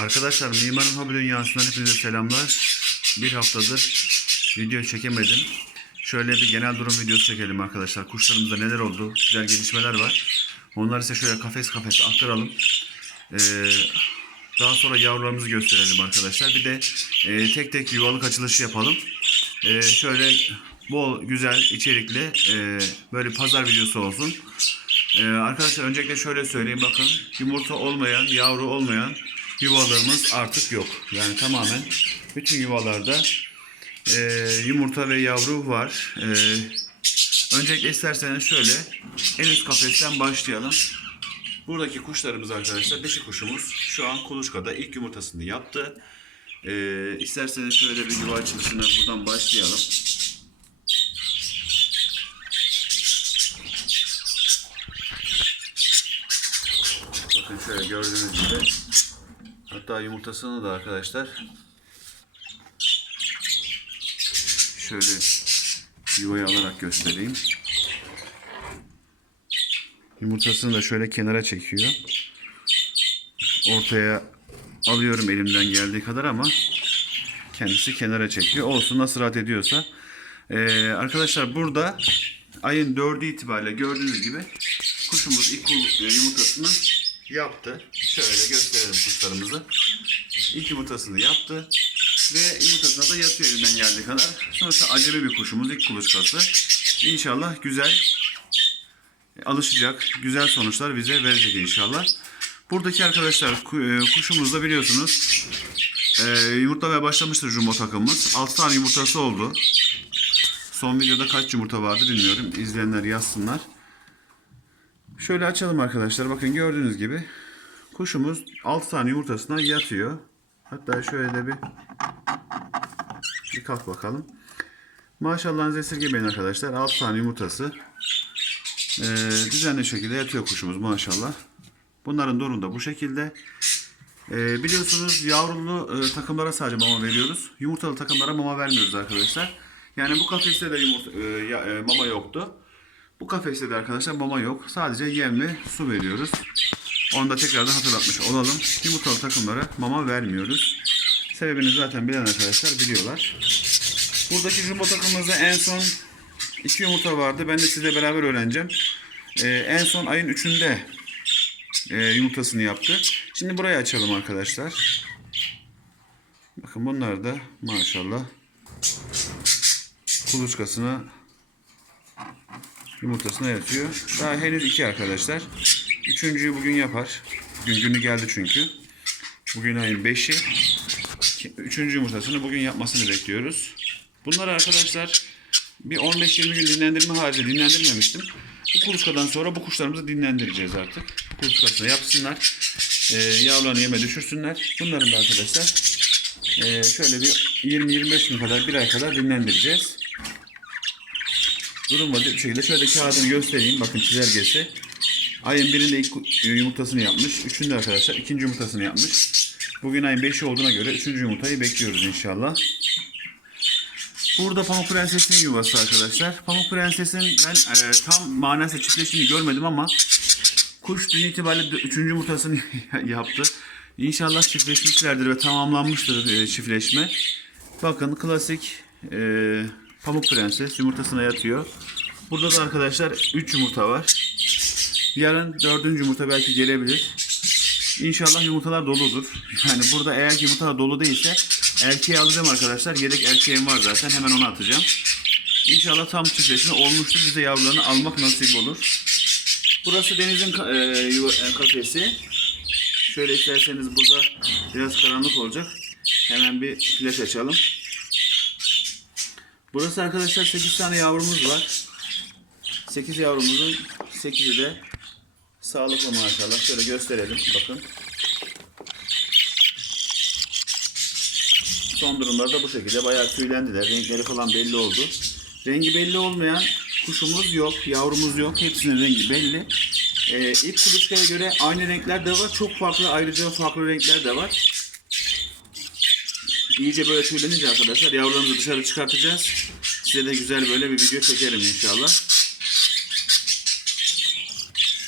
Arkadaşlar Mimarın Hobi Dünyası'ndan hepinize selamlar. Bir haftadır video çekemedim. Şöyle bir genel durum videosu çekelim arkadaşlar. Kuşlarımızda neler oldu, güzel gelişmeler var. Onları ise şöyle kafes kafes aktaralım. Ee, daha sonra yavrularımızı gösterelim arkadaşlar. Bir de e, tek tek yuvalık açılışı yapalım. Ee, şöyle bol güzel içerikli e, böyle pazar videosu olsun. Ee, arkadaşlar öncelikle şöyle söyleyeyim bakın yumurta olmayan yavru olmayan yuvalığımız artık yok. Yani tamamen bütün yuvalarda e, yumurta ve yavru var. E, öncelikle isterseniz şöyle en üst kafesten başlayalım. Buradaki kuşlarımız arkadaşlar dişi kuşumuz şu an kuluçkada ilk yumurtasını yaptı. E, isterseniz şöyle bir yuva açılışına buradan başlayalım. Bakın şöyle gördüğünüz gibi. Hatta yumurtasını da arkadaşlar şöyle yuvaya alarak göstereyim. Yumurtasını da şöyle kenara çekiyor. Ortaya alıyorum elimden geldiği kadar ama kendisi kenara çekiyor. Olsun nasıl rahat ediyorsa. Ee, arkadaşlar burada ayın 4'ü itibariyle gördüğünüz gibi kuşumuz ilk e, yumurtasını yaptı. Şöyle gösterelim kuşlarımızı. İlk yumurtasını yaptı. Ve yumurtasına da yatıyor elinden geldiği kadar. Sonuçta acemi bir kuşumuz ilk kuluçkası. İnşallah güzel e, alışacak. Güzel sonuçlar bize verecek inşallah. Buradaki arkadaşlar e, kuşumuzda biliyorsunuz e, yumurtlamaya başlamıştır jumbo takımımız. 6 tane yumurtası oldu. Son videoda kaç yumurta vardı bilmiyorum. İzleyenler yazsınlar. Şöyle açalım arkadaşlar. Bakın gördüğünüz gibi kuşumuz 6 tane yumurtasına yatıyor. Hatta şöyle de bir bir kalk bakalım. Maşallahınızı esirgemeyin arkadaşlar. 6 tane yumurtası. Ee, düzenli şekilde yatıyor kuşumuz maşallah. Bunların durumu da bu şekilde. Ee, biliyorsunuz yavrulu e, takımlara sadece mama veriyoruz. Yumurtalı takımlara mama vermiyoruz arkadaşlar. Yani bu kafeste de yumurta, e, e, mama yoktu. Bu kafeste de arkadaşlar mama yok. Sadece yem ve su veriyoruz. Onu da tekrardan hatırlatmış olalım. Yumurtalı takımlara mama vermiyoruz. Sebebini zaten bilen arkadaşlar biliyorlar. Buradaki jumbo takımımızda en son iki yumurta vardı. Ben de sizle beraber öğreneceğim. Ee, en son ayın 3'ünde e, yumurtasını yaptı. Şimdi burayı açalım arkadaşlar. Bakın bunlar da maşallah kuluçkasına yumurtasına yatıyor. Daha henüz iki arkadaşlar. Üçüncüyü bugün yapar. Gün günü geldi çünkü. Bugün ayın 5'i. Üçüncü yumurtasını bugün yapmasını bekliyoruz. Bunları arkadaşlar bir 15-20 gün dinlendirme harici dinlendirmemiştim. Bu kuluçkadan sonra bu kuşlarımızı dinlendireceğiz artık. Kuluçkasını yapsınlar. E, yavrularını yeme düşürsünler. Bunların da arkadaşlar e, şöyle bir 20-25 gün kadar bir ay kadar dinlendireceğiz. Durum var bu şekilde. Şöyle kağıdını göstereyim. Bakın çizelgesi. Ayın birinde ilk yumurtasını yapmış. Üçünde arkadaşlar ikinci yumurtasını yapmış. Bugün ayın 5'i olduğuna göre üçüncü yumurtayı bekliyoruz inşallah. Burada Pamuk Prenses'in yuvası arkadaşlar. Pamuk Prenses'in ben e, tam manasıyla çiftleştiğini görmedim ama kuş dün itibariyle üçüncü yumurtasını yaptı. İnşallah çiftleşmişlerdir ve tamamlanmıştır e, çiftleşme. Bakın klasik e, Pamuk Prenses yumurtasına yatıyor. Burada da arkadaşlar 3 yumurta var. Yarın dördüncü yumurta belki gelebilir. İnşallah yumurtalar doludur. Yani burada eğer ki yumurtalar dolu değilse erkeği alacağım arkadaşlar. Yedek erkeğim var zaten. Hemen onu atacağım. İnşallah tam çiftleşme olmuştur. Bize yavrularını almak nasip olur. Burası denizin e, e, kafesi. Şöyle isterseniz burada biraz karanlık olacak. Hemen bir flash açalım. Burası arkadaşlar 8 tane yavrumuz var. 8 yavrumuzun 8'i de sağlıklı maşallah. Şöyle gösterelim. Bakın. Son durumlarda bu şekilde bayağı tüylendiler. Renkleri falan belli oldu. Rengi belli olmayan kuşumuz yok, yavrumuz yok. Hepsinin rengi belli. Ee, ilk kuluçkaya göre aynı renkler de var. Çok farklı ayrıca farklı renkler de var. İyice böyle tüylenince arkadaşlar yavrularımızı dışarı çıkartacağız. Size de güzel böyle bir video çekerim inşallah.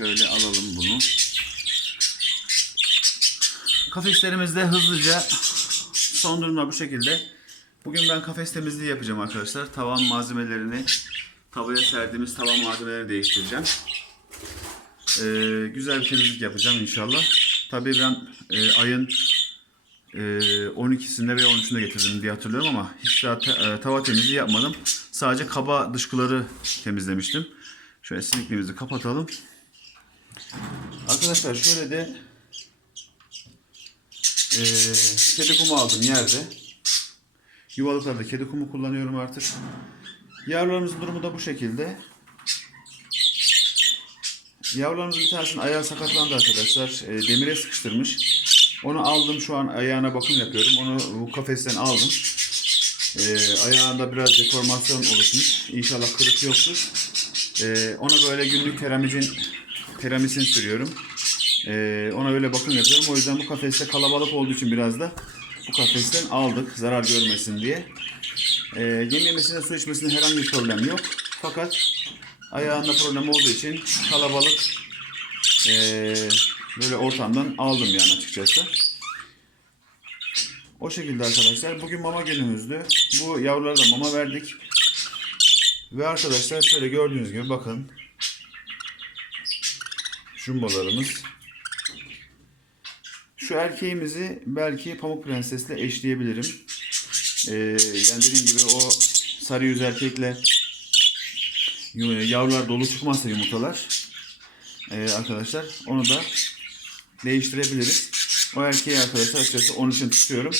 Şöyle alalım bunu. Kafeslerimizde hızlıca son durumlar bu şekilde. Bugün ben kafes temizliği yapacağım arkadaşlar. Tavan malzemelerini, tavaya serdiğimiz tavan malzemelerini değiştireceğim. Ee, güzel bir temizlik yapacağım inşallah. Tabii ben e, ayın e, 12'sinde veya 13'ünde getirdim diye hatırlıyorum ama hiç daha e, tava temizliği yapmadım. Sadece kaba dışkıları temizlemiştim. Şöyle silikliğimizi kapatalım. Arkadaşlar şöyle de e, kedi kumu aldım yerde. Yuvalıklarda kedi kumu kullanıyorum artık. Yavrularımızın durumu da bu şekilde. Yavrularımızın bir tanesinin ayağı sakatlandı arkadaşlar. E, demire sıkıştırmış. Onu aldım şu an ayağına bakım yapıyorum. Onu bu kafesten aldım. E, ayağında biraz deformasyon oluşmuş. İnşallah kırık yoktur. E, ona böyle günlük teramizin teramisini sürüyorum. E, ona böyle bakım yapıyorum. O yüzden bu kafeste kalabalık olduğu için biraz da bu kafesten aldık zarar görmesin diye. E, yem yemesine su içmesinde herhangi bir problem yok. Fakat ayağında problem olduğu için kalabalık eee, böyle ortamdan aldım yani açıkçası. O şekilde arkadaşlar. Bugün mama günümüzdü. Bu yavrulara da mama verdik. Ve arkadaşlar şöyle gördüğünüz gibi bakın. Jumbolarımız. Şu erkeğimizi belki Pamuk Prenses'le eşleyebilirim. Ee, yani dediğim gibi o sarı yüz erkekle yavrular dolu çıkmazsa yumurtalar ee, arkadaşlar onu da değiştirebiliriz. O erkeği arkadaşlar açıkçası onun için tutuyorum.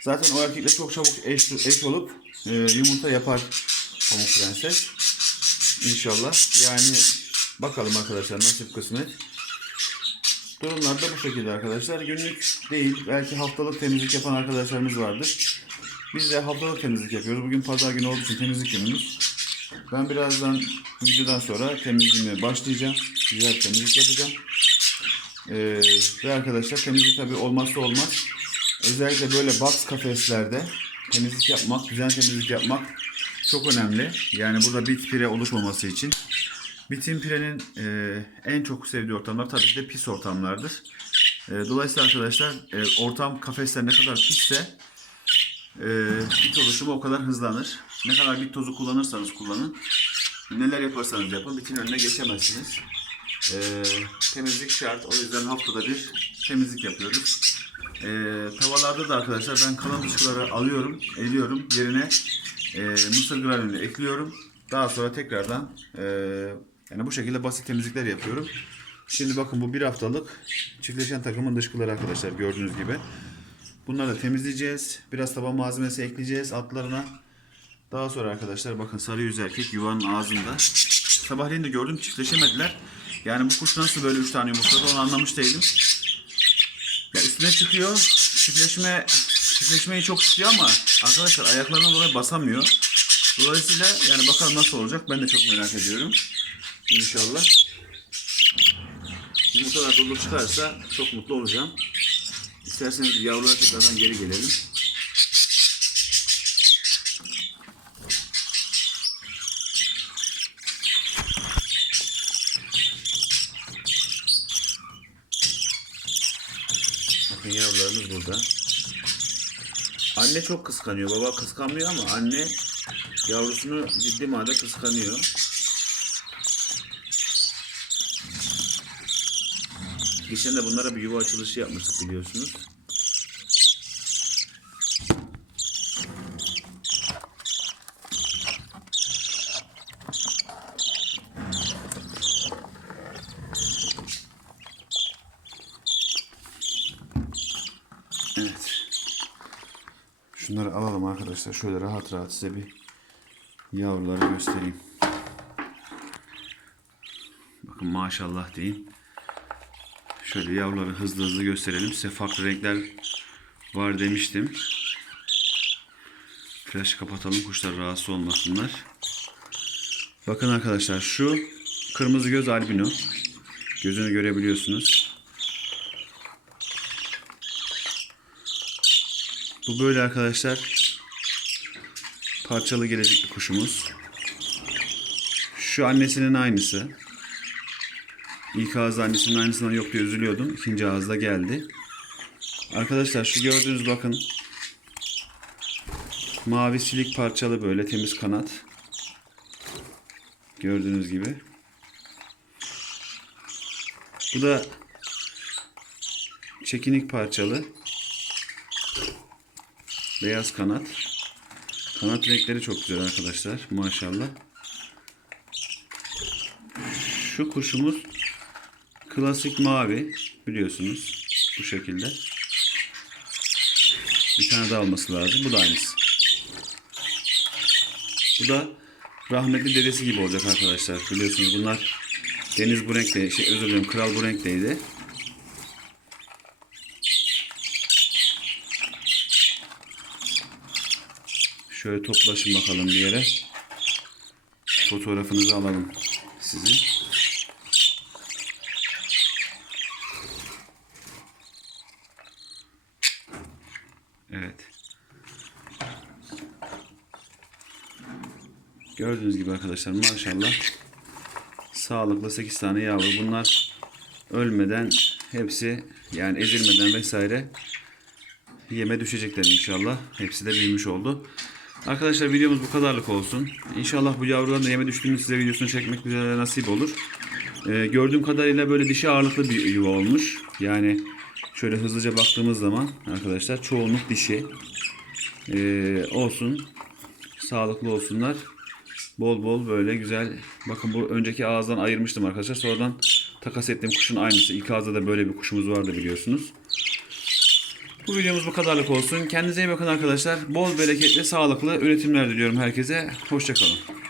Zaten o erkekle çok çabuk eş, eş olup e, yumurta yapar Pamuk Prenses. İnşallah. Yani bakalım arkadaşlar nasip kısmet. Durumlar da bu şekilde arkadaşlar. Günlük değil. Belki haftalık temizlik yapan arkadaşlarımız vardır. Biz de haftalık temizlik yapıyoruz. Bugün pazar günü olduğu için temizlik günümüz. Ben birazdan videodan sonra temizliğime başlayacağım. Güzel temizlik yapacağım. Ee, ve arkadaşlar temizlik tabi olmazsa olmaz. Özellikle böyle box kafeslerde temizlik yapmak, düzen temizlik yapmak çok önemli. Yani burada bit pire oluşmaması için. Bitin pirenin e, en çok sevdiği ortamlar tabii ki de pis ortamlardır. E, dolayısıyla arkadaşlar e, ortam kafesler ne kadar pisse e, bit oluşumu o kadar hızlanır. Ne kadar bit tozu kullanırsanız kullanın. Neler yaparsanız yapın bitin önüne geçemezsiniz. E, temizlik şart. O yüzden haftada bir temizlik yapıyoruz. E, tavalarda da arkadaşlar ben kalan dışkıları alıyorum, eliyorum. Yerine e, mısır granülü ekliyorum. Daha sonra tekrardan e, yani bu şekilde basit temizlikler yapıyorum. Şimdi bakın bu bir haftalık çiftleşen takımın dışkıları arkadaşlar gördüğünüz gibi. Bunları da temizleyeceğiz. Biraz taban malzemesi ekleyeceğiz altlarına. Daha sonra arkadaşlar bakın sarı yüz erkek yuvanın ağzında. Sabahleyin de gördüm çiftleşemediler. Yani bu kuş nasıl böyle 3 tane yumurtladı onu anlamış değilim. Ya üstüne çıkıyor. Çiftleşme çiftleşmeyi çok istiyor ama arkadaşlar ayaklarına dolayı basamıyor. Dolayısıyla yani bakalım nasıl olacak ben de çok merak ediyorum. İnşallah. Yumurtalar dolu çıkarsa çok mutlu olacağım. İsterseniz yavrulara tekrardan geri gelelim. Bakın yavrularımız burada. Anne çok kıskanıyor. Baba kıskanmıyor ama anne yavrusunu ciddi manada kıskanıyor. Geçen de bunlara bir yuva açılışı yapmıştık biliyorsunuz. Evet. Şunları alalım arkadaşlar. Şöyle rahat rahat size bir yavruları göstereyim. Bakın maşallah deyin. Şöyle yavruları hızlı hızlı gösterelim. Size farklı renkler var demiştim. Flaşı kapatalım kuşlar rahatsız olmasınlar. Bakın arkadaşlar şu kırmızı göz albino. Gözünü görebiliyorsunuz. Bu böyle arkadaşlar. Parçalı gelecek bir kuşumuz. Şu annesinin aynısı. İlk ağızda annesinin aynısından yok diye üzülüyordum. İkinci ağızda geldi. Arkadaşlar şu gördüğünüz bakın. Mavi silik parçalı böyle temiz kanat. Gördüğünüz gibi. Bu da çekinik parçalı. Beyaz kanat. Kanat renkleri çok güzel arkadaşlar. Maşallah. Şu kuşumuz klasik mavi biliyorsunuz. Bu şekilde. Bir tane daha olması lazım. Bu da aynısı. Bu da rahmetli dedesi gibi olacak arkadaşlar. Biliyorsunuz bunlar deniz bu renkte, şey özür dilerim kral bu renkteydi. Şöyle toplaşın bakalım bir yere. Fotoğrafınızı alalım sizin. Evet. Gördüğünüz gibi arkadaşlar maşallah sağlıklı 8 tane yavru. Bunlar ölmeden hepsi yani ezilmeden vesaire yeme düşecekler inşallah. Hepsi de büyümüş oldu. Arkadaşlar videomuz bu kadarlık olsun. İnşallah bu yavruların da yeme düştüğünü size videosunu çekmek bize nasip olur. Ee, gördüğüm kadarıyla böyle dişi ağırlıklı bir yuva olmuş. Yani şöyle hızlıca baktığımız zaman arkadaşlar çoğunluk dişi. Ee, olsun. Sağlıklı olsunlar. Bol bol böyle güzel. Bakın bu önceki ağızdan ayırmıştım arkadaşlar. Sonradan takas ettiğim kuşun aynısı. İlk ağızda da böyle bir kuşumuz vardı biliyorsunuz. Bu videomuz bu kadarlık olsun. Kendinize iyi bakın arkadaşlar. Bol bereketli, sağlıklı üretimler diliyorum herkese. Hoşçakalın.